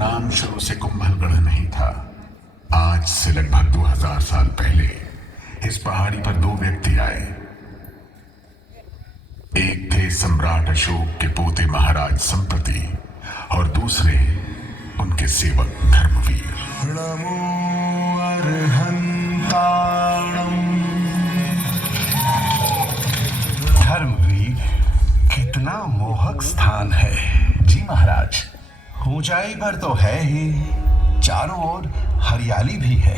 नाम शुरू से कुंभलगढ़ नहीं था। आज से लगभग 2000 साल पहले इस पहाड़ी पर दो व्यक्ति आए। एक थे सम्राट अशोक के पोते महाराज संप्रति और दूसरे उनके सेवक धर्मवीर। नमो अर्हन्ताणम्। धर्मवीर, कितना मोहक स्थान है। जी महाराज। ऊंचाई पर तो है ही, चारों ओर हरियाली भी है।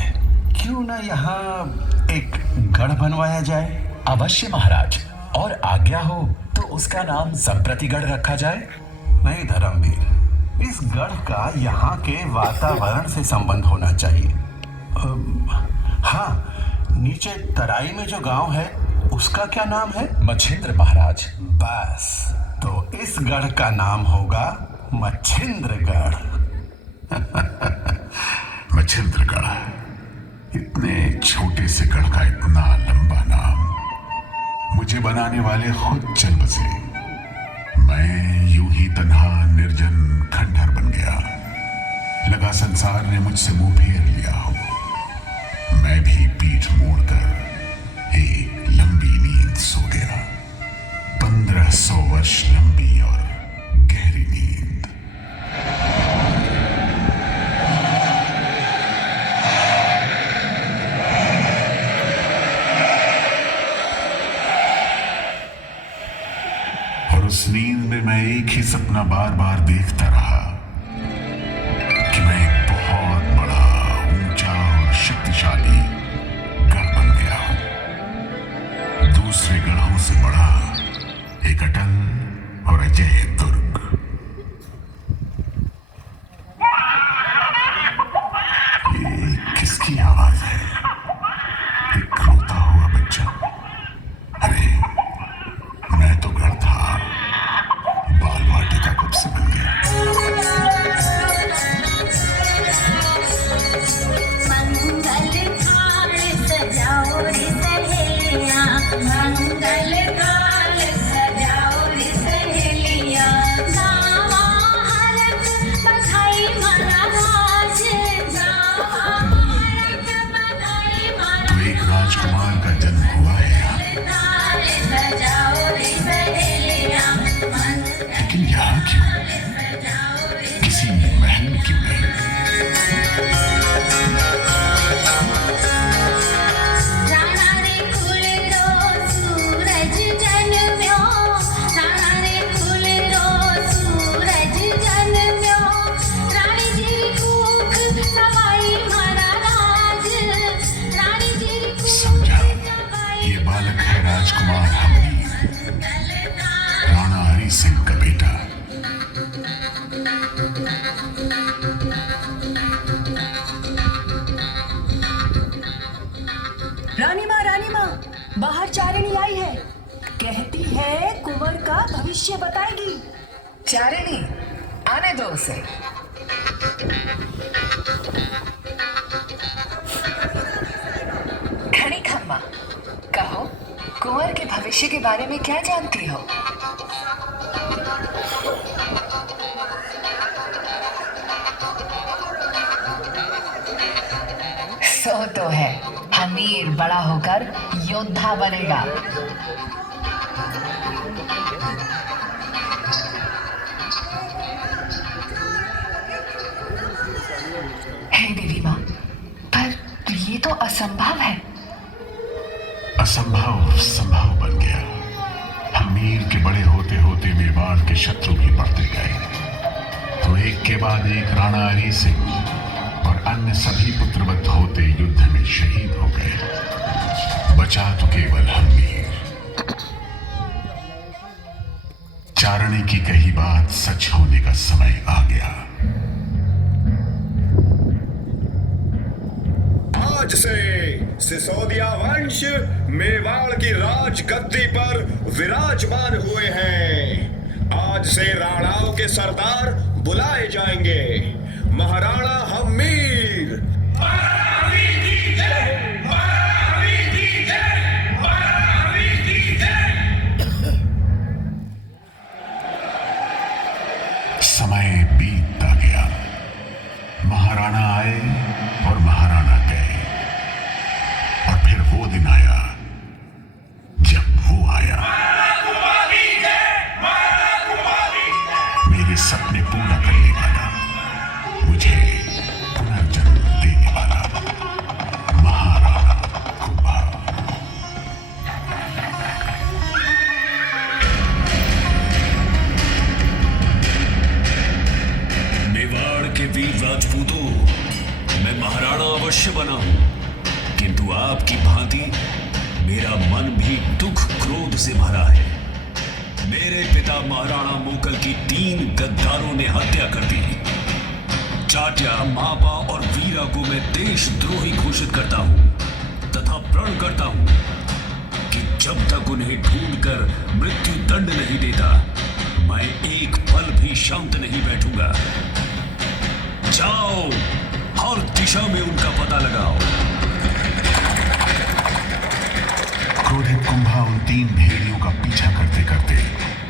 क्यों ना यहाँ एक गढ़ बनवाया जाए? अवश्य महाराज, और आज्ञा हो तो उसका नाम संप्रतिगढ़ रखा जाए। नहीं धर्मवीर, इस गढ़ का यहाँ के वातावरण से संबंध होना चाहिए। हाँ, नीचे तराई में जो गांव है उसका क्या नाम है? मच्छिंद्र महाराज। बस, तो इस गढ़ का नाम होगा मच्छिंद्रगढ़। मच्छिंद्रगढ़, इतने छोटे से गढ़ का इतना लंबा नाम। मुझे बनाने वाले खुद चल बसे। मैं यूं ही तन्हा निर्जन खंडहर बन गया। लगा संसार ने मुझसे मुंह फेर लिया हो। मैं भी पीठ मोड़कर एक लंबी नींद सो गया। 1500 वर्ष लंबी और गहरी नींद। और उस नींद में मैं एक ही सपना बार बार देखता रहा कि मैं एक बहुत बड़ा, ऊंचा और शक्तिशाली गढ़ बन गया हूं। दूसरे गढ़ों से बड़ा एक अटल और अजय दुर्ग। ये किसकी आवाज है? एक रोता हुआ बच्चा। अरे, मैं तो गढ़ था, बाल वाटिका कब से बन गया। मंगल थाल सजाओ रे सहेलियां, मंगल थाल सजाओ रे सहेलियां, गावा हरक बधाई महाराज, गावा हरक बधाई महाराज। तो एक राजकुमार का जन्म हुआ है यहाँ। थाल सजाओ रे सहेलियां, लेकिन यहाँ क्यों? किसी महल में क्यों नहीं? राणा रे खुलरो सूरज जन्म्यो, राणा रे खुलरो सूरज जन्म्यो, रानी जी कूख सवाई महाराज, रानी जी समझा, ये बालक है राजकुमार हमीर, राणा हरि सिंह का बेटा। रानी माँ, बाहर चारिणी आई है। कहती है कुंवर का भविष्य बताएगी। चारिणी, आने दो उसे। खड़ी खम्मा, कहो, कुंवर के भविष्य के बारे में क्या जानती हो? सो तो है, हमीर बड़ा होकर योद्धा बनेगा। हे देवी माँ, पर ये तो असंभव है। असंभव संभव बन गया। हमीर के बड़े होते होते मेवाड़ के शत्रु भी बढ़ते गए। तो एक के बाद एक राणा हरि सिंह और अन्य सभी पुत्रवत होते युद्ध में शहीद हो गए। बचा तो केवल हमीर। चारणी की कही बात सच होने का समय आ गया। आज से सिसोदिया वंश मेवाड़ की राज गद्दी पर विराजमान हुए हैं। आज से राणाओं के सरदार बुलाए जाएंगे। महाराणा हमीर। समय बीतता गया। पिता महाराणा मोकल की 3 गद्दारों ने हत्या कर दी। चाट्या, मापा और वीरा को मैं देशद्रोही घोषित करता हूं तथा प्रण करता हूं कि जब तक उन्हें ढूंढकर मृत्यु दंड नहीं देता, मैं एक पल भी शांत नहीं बैठूंगा। जाओ, हर दिशा में उनका पता लगाओ। क्रोधित कुंभा उन 3 भेड़ियों का पीछा करते करते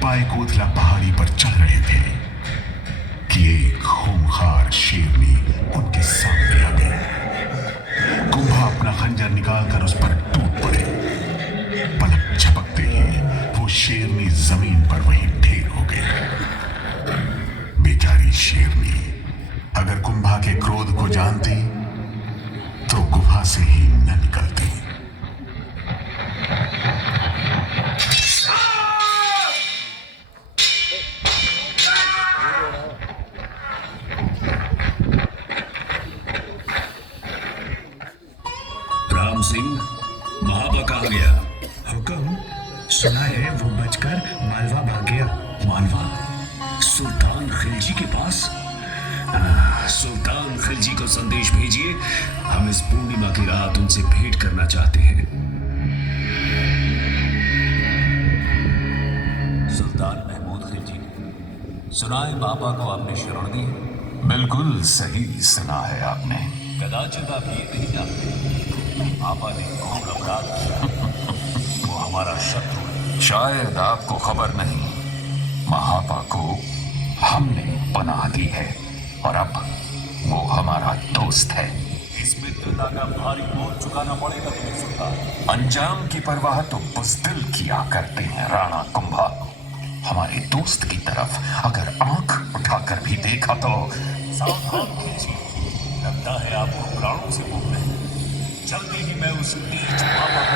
पायकोथला पहाड़ी पर चल रहे थे कि एक खूंखार शेरनी उनके सामने आ गई। कुंभा अपना खंजर निकालकर उस पर टूट पड़े। पलक झपकते ही वो शेरनी जमीन पर वहीं ढेर हो गई। बेचारी शेरनी अगर कुंभा के क्रोध को जानती तो गुफा से ही न निकलती। राम सिंह, महापा कहाँ गया? हुक्म, सुना है वो बचकर मालवा भाग गया। मालवा? सुल्तान खिलजी के पास? सुल्तान खिलजी को संदेश भेजिए, हम इस पूर्णिमा की रात उनसे भेंट करना चाहते हैं। सुल्तान महमूद खिलजी, सुनाए मापा को आपने शरण दी है? बिल्कुल सही सुना है आपने। कदाचित आप ये नहीं जानते, मापा ने कौन अपराध किया। वो हमारा शत्रु है। शायद आपको खबर नहीं, महापा को हमने पनाह दी है और अब वो हमारा दोस्त है। इस मित्रता का भारी मोल चुकाना पड़ेगा तुम्हें सुल्तान। अंजाम की परवाह तो बुज़दिल किया करते हैं राणा कुंभा। हमारे दोस्त की तरफ अगर आंख उठाकर भी देखा तो सावधान कीजिए, लगता है आपको प्राणों से भूख नहीं। जल्दी ही मैं उस नीच मापा को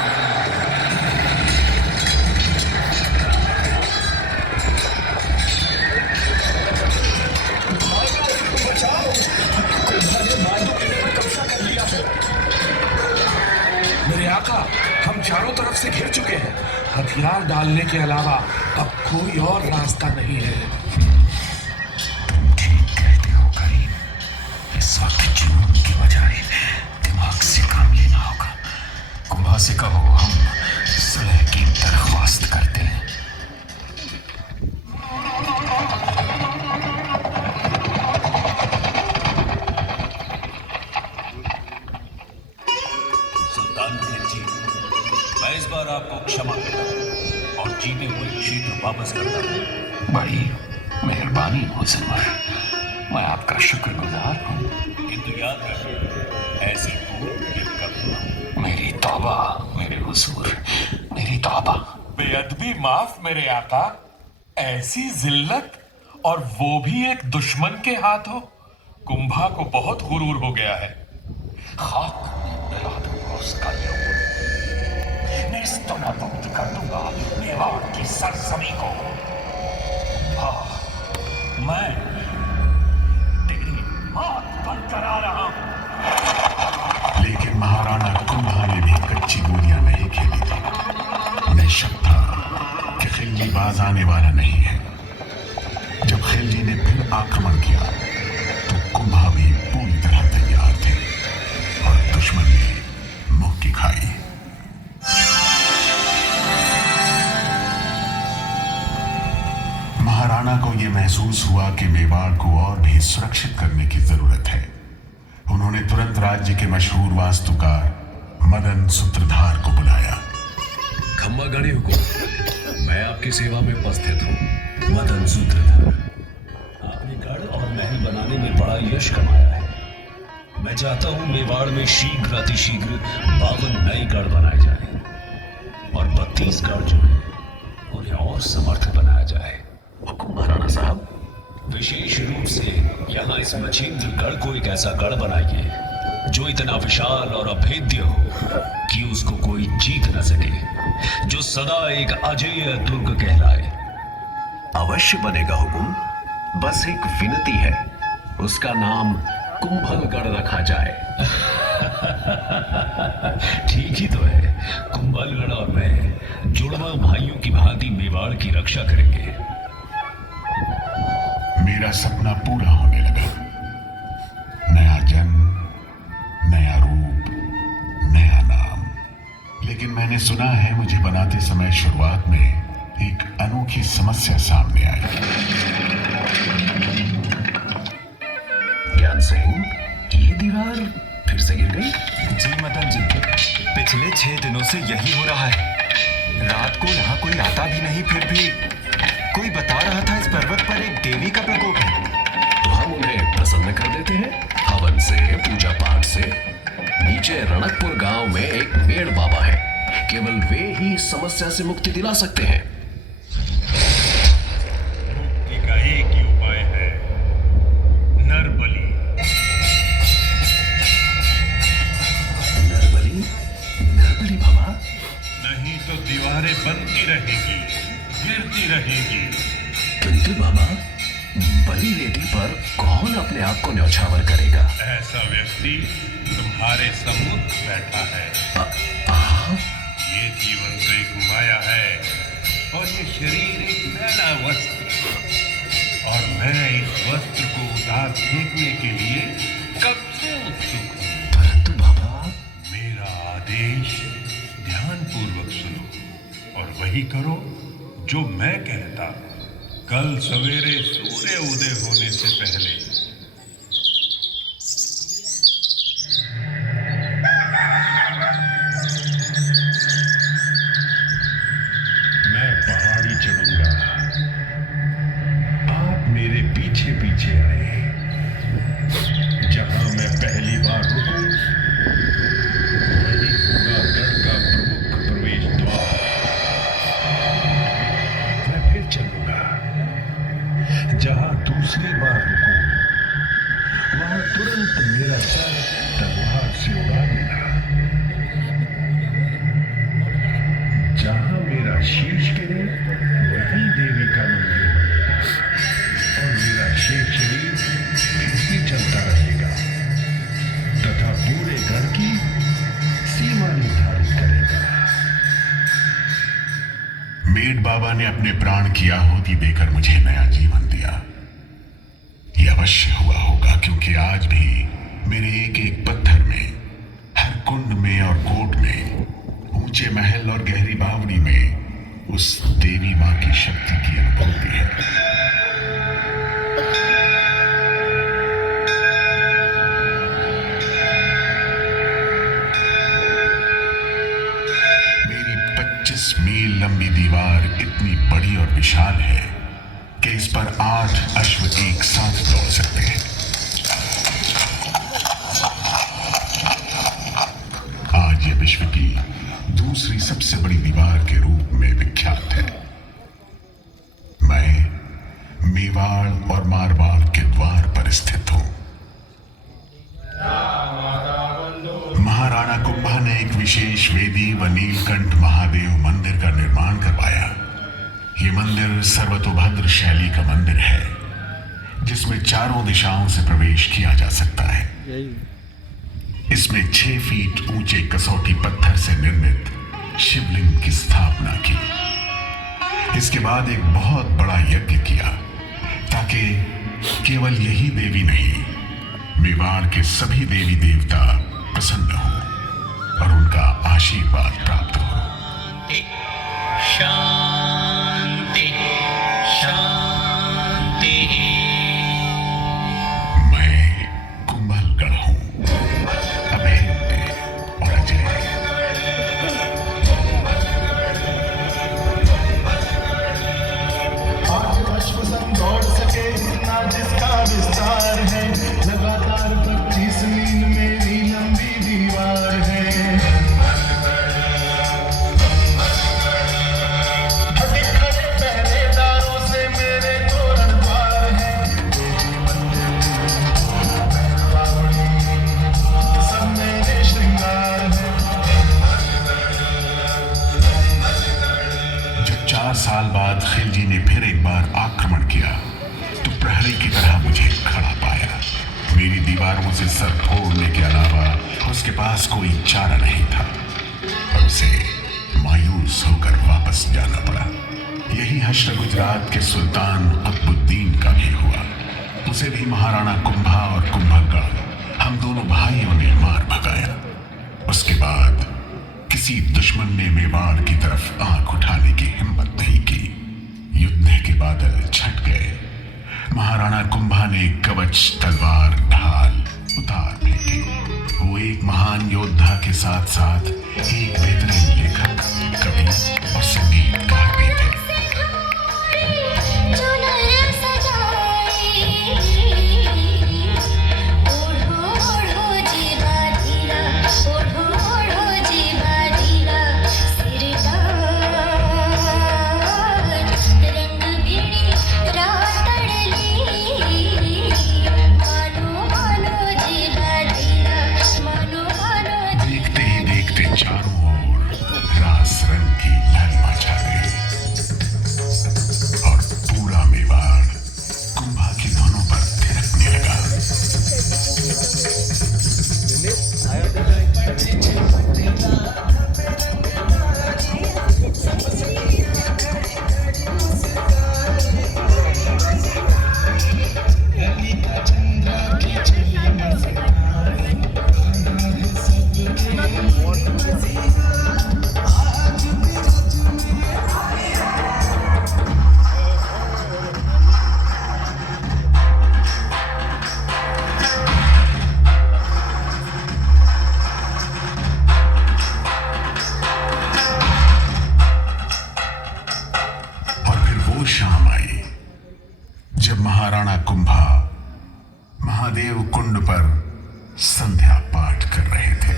मेरे आका, हम चारों तरफ से घिर चुके हैं। हथियार डालने के अलावा अब कोई और रास्ता नहीं है। तुम ठीक कहते हो करीम। इस वक्त जुनून की बजाय दिमाग से काम लेना होगा। कुंभा से कहो हम सुलह की दरख्वास्त करते हैं। सुल्तान खिलजी, मैं इस बार आपको क्षमा करता हूं और जीते हुए क्षेत्र वापस करता हूं। बड़ी मेहरबानी हुजूर, मैं आपका शुक्रगुजार हूँ। किंतु याद रखिए, ऐसी भूल फिर कभी ना। मेरी तौबा मेरे हुजूर, मेरी तौबा। बेअदबी माफ मेरे आका। ऐसी जिल्लत, और वो भी एक दुश्मन के हाथों। कुंभा को बहुत गुरूर हो गया है। खाक मिला दूंगा उसका यूं, नेस्तनाबूद कर दूंगा मेवाड़ की सरजमी को। हाँ, मैं तेरी मौत बनकर आ रहा हूं। लेकिन महाराणा कुंभा ने भी कच्ची गोलियां नहीं खेली थी। उन्हें शक था कि खिलजी बाज आने वाला नहीं है। जब खिलजी ने फिर आक्रमण किया तो कुंभा भी पूरी तरह तैयार थे और दुश्मन ने मुंह की खाई। महाराणा को यह महसूस हुआ कि मेवाड़ को और भी सुरक्षित करने की जरूरत है। उन्होंने तुरंत राज्य के मशहूर वास्तुकार मदन सूत्रधार को बुलाया। खम्मा गणी हुकुम, मैं आपकी सेवा में उपस्थित हूँ। मदन सूत्रधार, आपने गढ़ और महल बनाने में बड़ा यश कमाया है। मैं चाहता हूँ मेवाड़ में शीघ्र अतिशीघ्र 52 नए गढ़ बनाए जाएं और 32 गढ़ जो है उन्हें और समर्थ बनाया जाए। हुकुम महाराणा साहब। विशेष रूप से यहाँ इस मछेंद्रगढ़ को एक ऐसा गढ़ बनाइए जो इतना विशाल और अभेद्य हो कि उसको कोई जीत न सके, जो सदा एक अजेय दुर्ग कहलाए। अवश्य बनेगा हुकुम। बस एक विनती है, उसका नाम कुंभलगढ़ रखा जाए। ठीक ही तो है। कुंभलगढ़ और मैं जुड़वा भाइयों की भांति मेवाड़ की रक्षा करेंगे। मेरा सपना पूरा होने लगा। नया जन्म, नया रूप, नया नाम। लेकिन मैंने सुना है मुझे बनाते समय शुरुआत में एक अनोखी समस्या सामने आई। ज्ञान सिंह, ये दीवार फिर से गिर गई? जी मदन जी, पिछले 6 दिनों से यही हो रहा है। रात को यहाँ कोई आता भी नहीं, फिर भी कोई बता रहा था इस पर्वत पर एक देवी का प्रकोप है। तो हम उन्हें प्रसन्न कर देते हैं हवन से, पूजा पाठ से। नीचे रणकपुर गांव में एक मेड़ बाबा है, केवल वे ही इस समस्या से मुक्ति दिला सकते हैं। मुक्ति का एक ही उपाय है, नरबली। नरबली? नरबली बाबा? नहीं तो दीवारें बनती रहेगी, गिरती रहेगी। किंतु बाबा, बलि वेदी पर कौन अपने आप को न्यौछावर करेगा? ऐसा व्यक्ति तुम्हारे सम्मुख बैठा है। ये जीवन तो एक माया है और ये शरीर एक मैला वस्त्र, और मैं इस वस्त्र को उतार फेंकने के लिए कब से उत्सुक हूँ। परंतु बाबा, मेरा आदेश ध्यानपूर्वक सुनो और वही करो जो मैं कहता। कल सवेरे सूर्य उदय होने से पहले मैं पहाड़ी चढ़ूंगा। आप मेरे पीछे पीछे आए। जहां मैं पहली बार रुकूं, वही होगा गढ़ का प्रमुख प्रवेश द्वार। मैं फिर चलूंगा। जहां दूसरी बार रुकूं, वहां तुरंत मेरा सर तलवार से उड़ा देना। जहां मेरा शीश गिरे, वही देवी का मंदिर बनेगा और मेरा शेष शरीर भी चलता रहेगा तथा पूरे गढ़ की सीमा निर्धारित करेगा। मेड बाबा ने अपने प्राण की आहुति देकर मुझे नया जीवन दिया। यह अवश्य हुआ होगा, क्योंकि आज भी मेरे एक एक पत्थर में, हर कुंड में और कोट में, ऊंचे महल और गहरी बावड़ी में उस देवी मां की शक्ति की अनुभूति है। मेरी 25 मील लंबी दीवार इतनी बड़ी और विशाल है कि इस पर 8 अश्व एक साथ दौड़ सकते हैं। आज यह विश्व की दूसरी सबसे बड़ी दीवार के रूप में विख्यात है। मैं मेवाड़ और मारवाड़ के द्वार पर स्थित हूं। महाराणा कुंभा ने एक विशेष वेदी व नीलकंठ महादेव मंदिर का निर्माण करवाया। ये मंदिर सर्वतोभद्र शैली का मंदिर है, जिसमें चारों दिशाओं से प्रवेश किया जा सकता है। इसमें 6 फीट ऊंचे कसौटी पत्थर से निर्मित शिवलिंग की स्थापना की। इसके बाद एक बहुत बड़ा यज्ञ किया, ताकि केवल यही देवी नहीं, मेवाड़ के सभी देवी देवता प्रसन्न हो और उनका आशीर्वाद प्राप्त हो। शांति शांति। मैं कुंभलगढ़ हूं, अभेद्य और अजय। आज अश्व सम दौड़ सके ना जिसका विस्तार है, लगातार 25 मील मेरी लंबी दीवार है। खड़े खड़े पहरेदारों से मेरे तोरण द्वार है। सब मेरे श्रृंगार है। जब 4 साल बाद खिलजी ने फिर एक बार आक्रमण किया, तो प्रहरी की तरह मुझे खड़ा पाया। मेरी दीवारों से सर फोड़ने के अलावा उसके पास कोई चारा नहीं था और उसे मायूस होकर वापस जाना पड़ा। यही हश्र गुजरात के सुल्तान कुतुबुद्दीन का भी हुआ। उसे भी महाराणा कुंभा और कुंभलगढ़ हम दोनों भाइयों ने मार भगाया। उसके बाद किसी दुश्मन ने मेवाड़ की तरफ आंख उठाने की हिम्मत नहीं की। युद्ध के बादल छट गए। महाराणा कुंभा ने कवच, तलवार, ढाल उतार फेंके। वो एक महान योद्धा के साथ साथ एक बेहतरीन लेखक, कवि और संगीतकार भी थे। चारों ओर रास रंग की लहरियां छा गई और पूरा मेवाड़ कुंभा की धुनों पर थिरकने लगा। शाम आई जब महाराणा कुंभा महादेव कुंड पर संध्या पाठ कर रहे थे।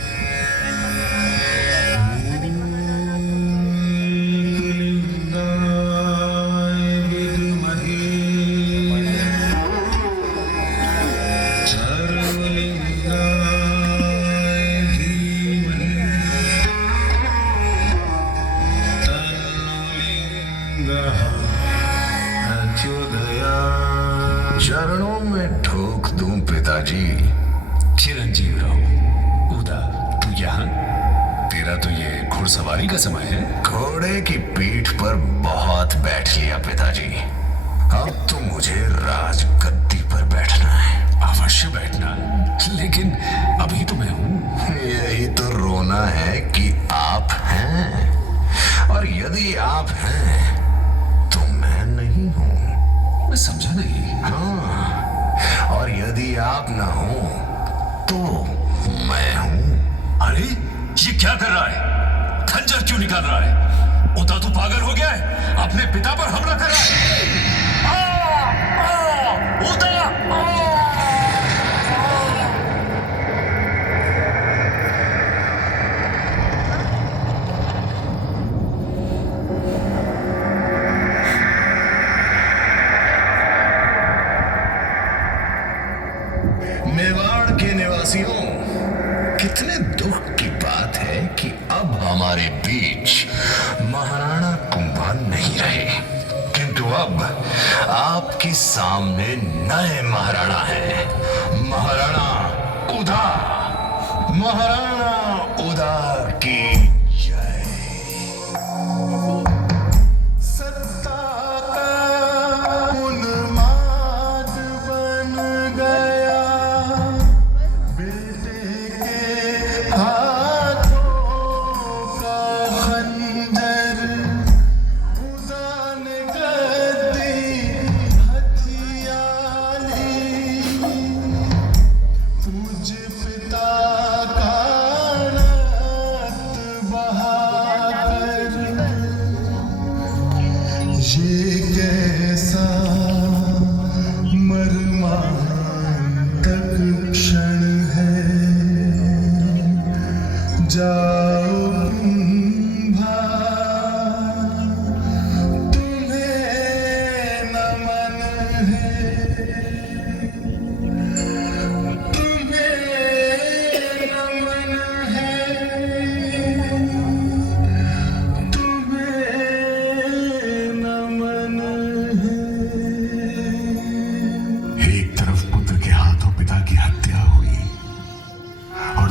चरणों में ठोक दूं पिताजी। चिरंजीव रहो। उदा, तू यहाँ? तेरा तो ये घुड़सवारी का समय है। घोड़े की पीठ पर बहुत बैठ लिया पिताजी। अब तो मुझे राजगद्दी पर बैठना है। अवश्य बैठना, लेकिन अभी तो मैं हूँ। यही तो रोना है कि आप हैं, और यदि आप हैं तो मैं नहीं हूँ। मैं समझा नहीं। हाँ, और यदि आप न हो तो मैं हूं। अरे ये क्या कर रहा है? खंजर क्यों निकाल रहा है? उदा, तू पागल हो गया है? अपने पिता पर हमला कर रहा है। उदा! मेवाड़ के निवासियों, कितने दुख की बात है कि अब हमारे बीच महाराणा कुंभा नहीं रहे, किंतु अब आपके सामने नए महाराणा हैं। महाराणा उदा। महाराणा उदा की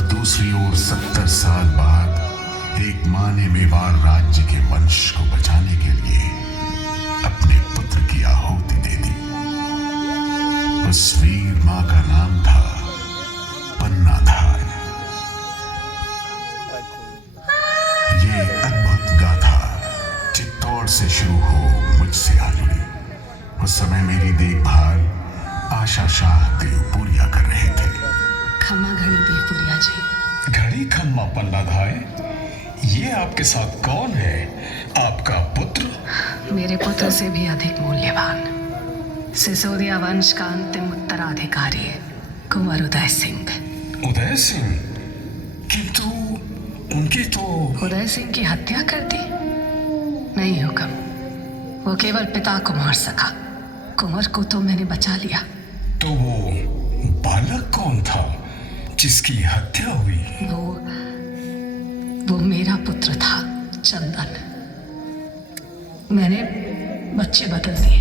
दूसरी ओर 70 साल बाद एक मां ने मेवाड़ राज्य के वंश को बचाने के लिए अपने पुत्र की आहुति दे दी। उस उस समय मेरी देखभाल आशा शाह देवपुरिया कर रहे थे। खम्मा घड़ी देवपुरिया जी। घड़ी खम्मा पन्नाधाय, ये आपके साथ कौन है? आपका पुत्र? मेरे पुत्र से भी अधिक मूल्यवान सिसोदिया वंश का अंतिम उत्तराधिकारी कुंवर उदय सिंह। उदय सिंह? किंतु उनकी तो उदय सिंह की हत्या कर दी? नहीं हुक्म, वो केवल पिता को मार सका, कुंवर को तो मैंने बचा लिया। तो वो बालक कौन था जिसकी हत्या हुई? वो मेरा पुत्र था, चंदन। मैंने बच्चे बदल दिए।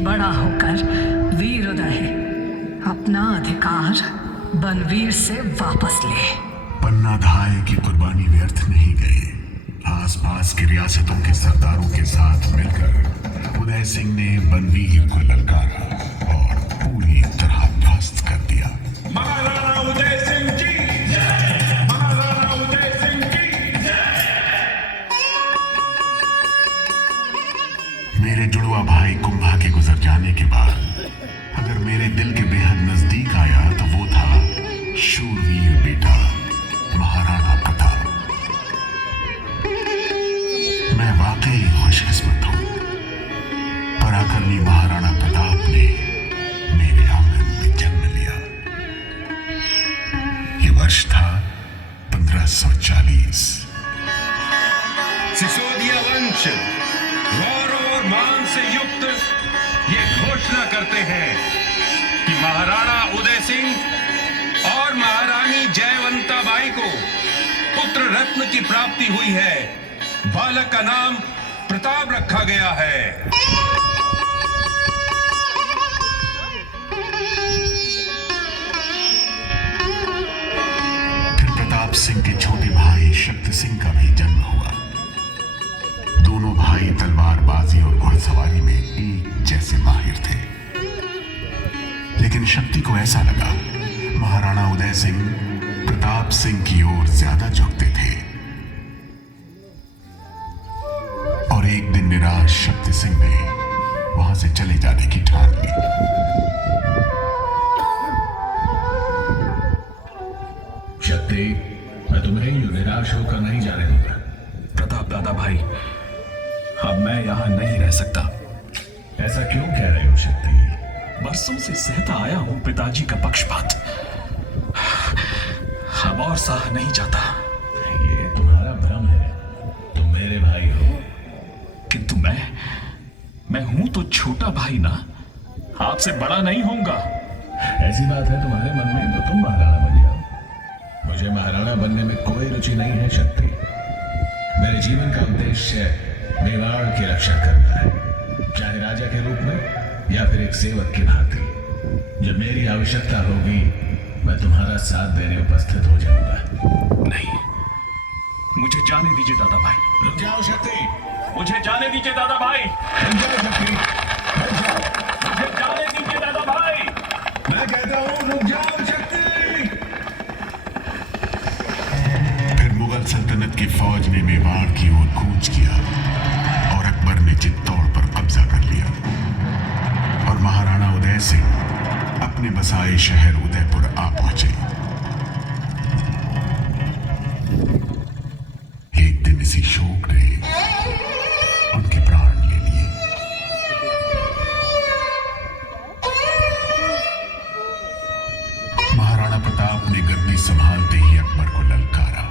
बड़ा होकर वीर उदय अपना अधिकार बनवीर से वापस ले। पन्नाधाय की कुर्बानी व्यर्थ नहीं गई। आसपास की रियासतों के सरदारों के साथ मिलकर उदय सिंह ने बनवीर को ललकारा और पूरी तरह ध्वस्त कर दिया। महाराणा उदय सिंह की जय! महाराणा उदय सिंह की जय! मेरे जुड़वा भाई कुंभा के गुजर जाने के बाद अगर मेरे दिल के बेहद नजदीक आया तो वो था शूरवीर बेटा महाराणा प्रताप। मैं वाकई खुशकिस्मत हूं। पराक्रमी महाराणा प्रताप ने मेरे आंगन में जन्म लिया। ये वर्ष था 1540। सिसोदिया वंश गौरव और मान से युक्त ये घोषणा करते हैं कि महाराणा उदय सिंह और महारानी जयवंताबाई को पुत्र रत्न की प्राप्ति हुई है। बालक का नाम प्रताप रखा गया है। फिर प्रताप सिंह के छोटे भाई शक्ति सिंह का भी जन्म हुआ। दोनों भाई तलवारबाजी और घुड़सवारी में एक जैसे माहिर थे। लेकिन शक्ति को ऐसा लगा महाराणा उदय सिंह प्रताप सिंह की ओर ज्यादा झुकते थे और एक दिन निराश शक्ति सिंह ने वहां से चले जाने की ठान ली। शक्ति, मैं तुम्हें यूं निराश होकर नहीं जाने दूंगा। प्रताप दादा भाई, अब मैं यहां नहीं रह सकता। ऐसा क्यों कह रहे हो शक्ति? बरसों से सहता आया हूं पिताजी का पक्षपात, अब और सह नहीं जाता। ये तुम्हारा भ्रम है। तुम मेरे भाई हो। किंतु मैं हूं तो छोटा भाई ना, आपसे बड़ा नहीं होऊंगा। ऐसी बात है तुम्हारे मन में तो तुम महाराणा बन जाओ। मुझे महाराणा बनने में कोई रुचि नहीं है शक्ति। मेरे जीवन का उद्देश्य मेवाड़ की रक्षा करना है, चाहे राजा के रूप में या फिर एक सेवक की भांति। जब मेरी आवश्यकता होगी मैं तुम्हारा साथ देने उपस्थित हो जाऊंगा। नहीं, मुझे जाने दीजिए दादा भाई। रुक जाओ शक्ति, मुझे जाने दीजिए दादा भाई। रुक जाओ शक्ति, मुझे जाने दीजिए दादा भाई। मैं कहता हूं रुक जाओ शक्ति। फिर मुगल सल्तनत की फौज ने मेवाड़ की ओर कूच किया और अकबर ने चित्तौड़ पर कब्जा कर लिया और महाराणा उदय सिंह अपने बसाए शहर उदयपुर आ पहुंचे। एक दिन इसी शोक ने उनके प्राण ले लिए। महाराणा प्रताप ने गद्दी संभालते ही अकबर को ललकारा।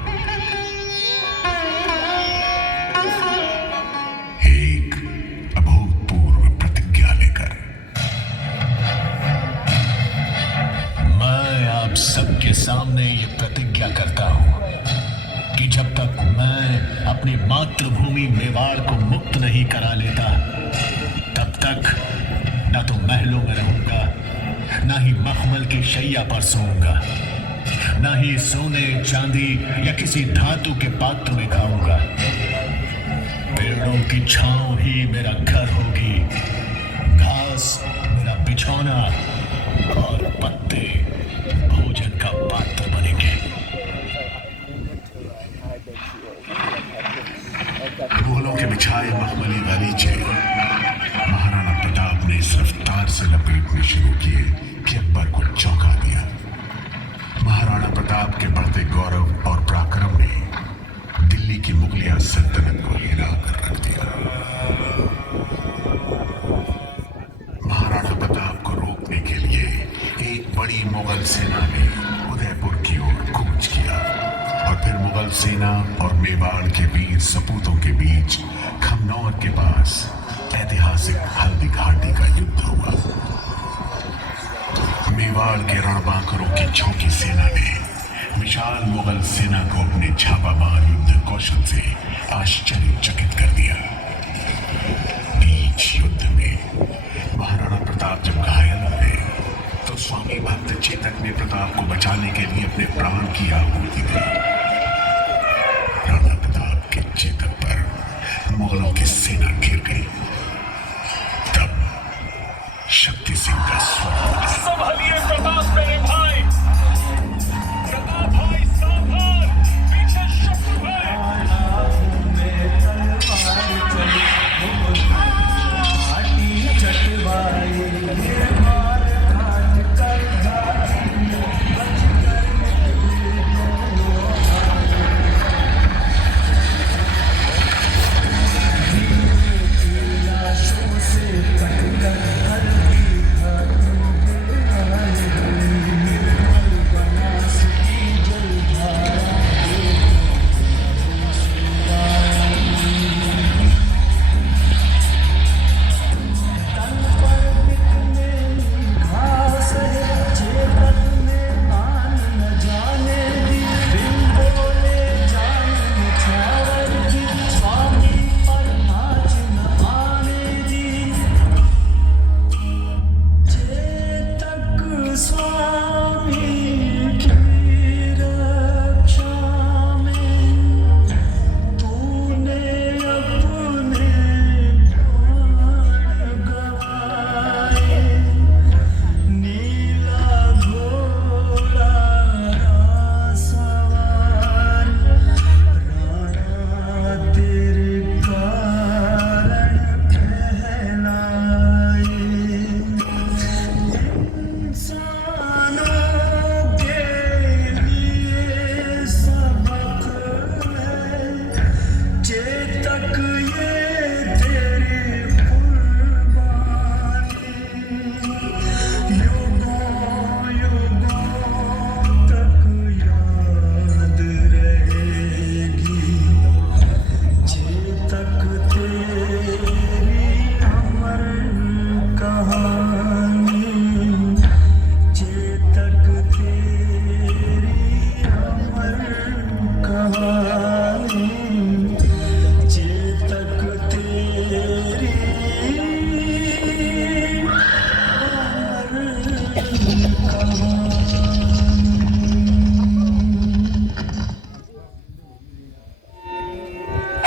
एक अभूतपूर्व सामने ये प्रतिज्ञा करता हूं कि जब तक मैं अपनी मातृभूमि मेवाड़ को मुक्त नहीं करा लेता, तब तक न तो महलों में रहूंगा, न ही मखमल की शैया पर सोऊंगा, न ही सोने चांदी या किसी धातु के पात्र में खाऊंगा। पेड़ों की छांव ही मेरा घर होगी, घास मेरा बिछौना और पत्ते भोजन का पात्र बनेंगे। मुगलों के बिछाए मखमली गलीचे महाराणा प्रताप ने इस रफ्तार से लपेटने शुरू किए कि अकबर को चौंका दिया। महाराणा प्रताप के बढ़ते गौरव और पराक्रम ने दिल्ली की मुगलिया सल्तनत को हिला कर रख दिया। महाराणा प्रताप को रोकने के लिए एक बड़ी मुगल सेना ने उदयपुर की ओर कूच किया और फिर मुगल सेना और मेवाड़ के वीर सपूतों के बीच खमनौर के पास ऐतिहासिक हल्दी घाटी का युद्ध हुआ। मेवाड़ के रणबांकुरों की छोटी सेना ने विशाल मुगल सेना को अपने छापामार युद्ध कौशल से आश्चर्यचकित कर दिया। बीच युद्ध में महाराणा प्रताप जब घायल हुए तो स्वामी भक्त चेतक ने प्रताप को बचाने के लिए अपने प्राण की आहुति दी। राणा प्रताप के चेतक पर मुगलों की सेना घिर गई। तब शक्ति सिंह का स्वर संभालिए प्रताप मेरे भाई, प्रताप भाई सावधान, पीछे शत्रु है।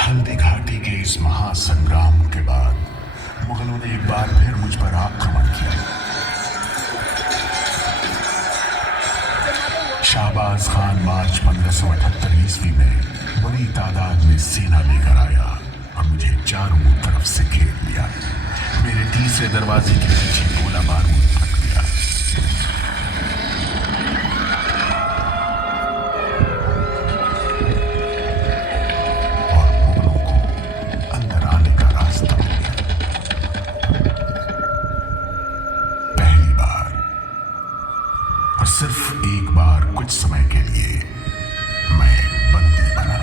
हल्दी घाटी के इस महासंग्राम के बाद मुगलों ने एक बार फिर मुझ पर आक्रमण किया। शाहबाज खान मार्च 1578 ईस्वी में बड़ी तादाद में सेना लेकर आया और मुझे चारों तरफ से घेर लिया। मेरे तीसरे दरवाजे के पीछे गोला बारूद रख दिया। और मुगलों को अंदर आने का रास्ता हो गया। पहली बार और सिर्फ एक बार कुछ समय के लिए मैं बंदी बना।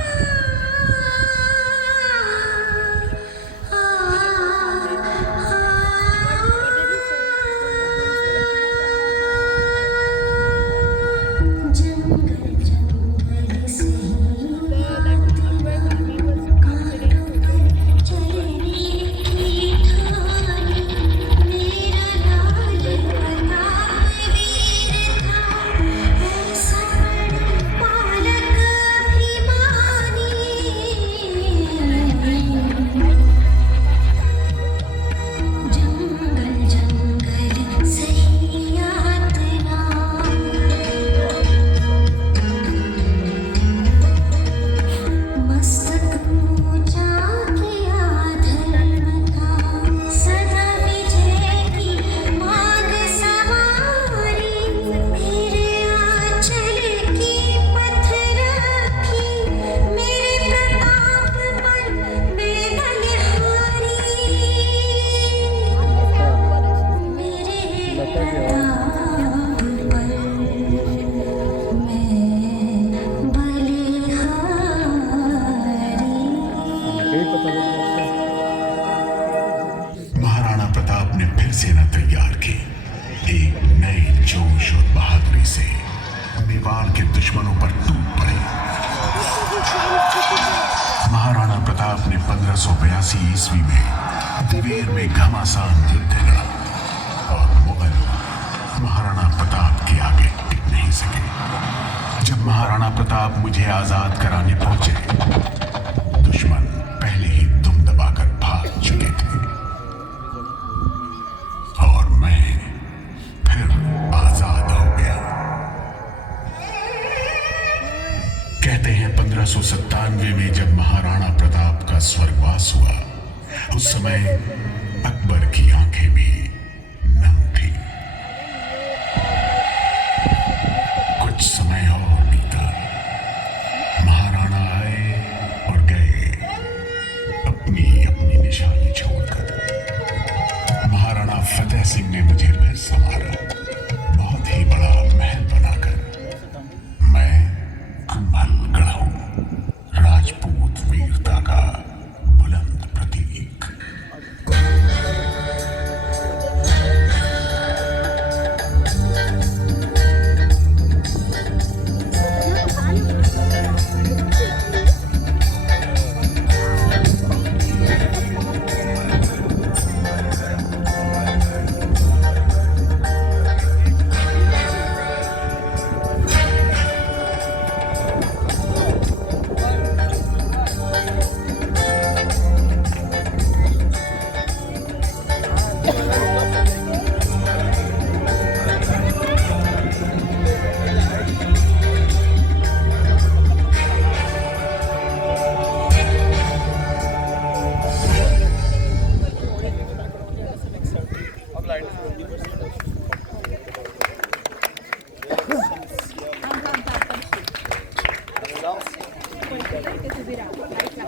सेना तैयार की। एक नए जोश और बहादुरी से मेवाड़ के दुश्मनों पर टूट पड़े। महाराणा प्रताप ने 1582 ईस्वी में दिवेर में घमासान युद्ध लड़ा और मुगल महाराणा प्रताप के आगे टिक नहीं सके। जब महाराणा प्रताप मुझे आजाद कराने पहुंचे, दुश्मन पहले ही दुम दबाकर भाग चुके थे और मैं फिर आजाद हो गया। कहते हैं 1597 में जब महाराणा प्रताप का स्वर्गवास हुआ, उस समय अकबर की आंखें भी नम थी। कुछ समय और बीता, महाराणा आए और गए अपनी अपनी निशानी छोड़कर। महाराणा फतेह सिंह ने मुझे फिर संवारा, बहुत ही बड़ा महल बनाकर। मैं कुंभलगढ़ हूं, राजपूत वीरता का बुलंद प्रतीक।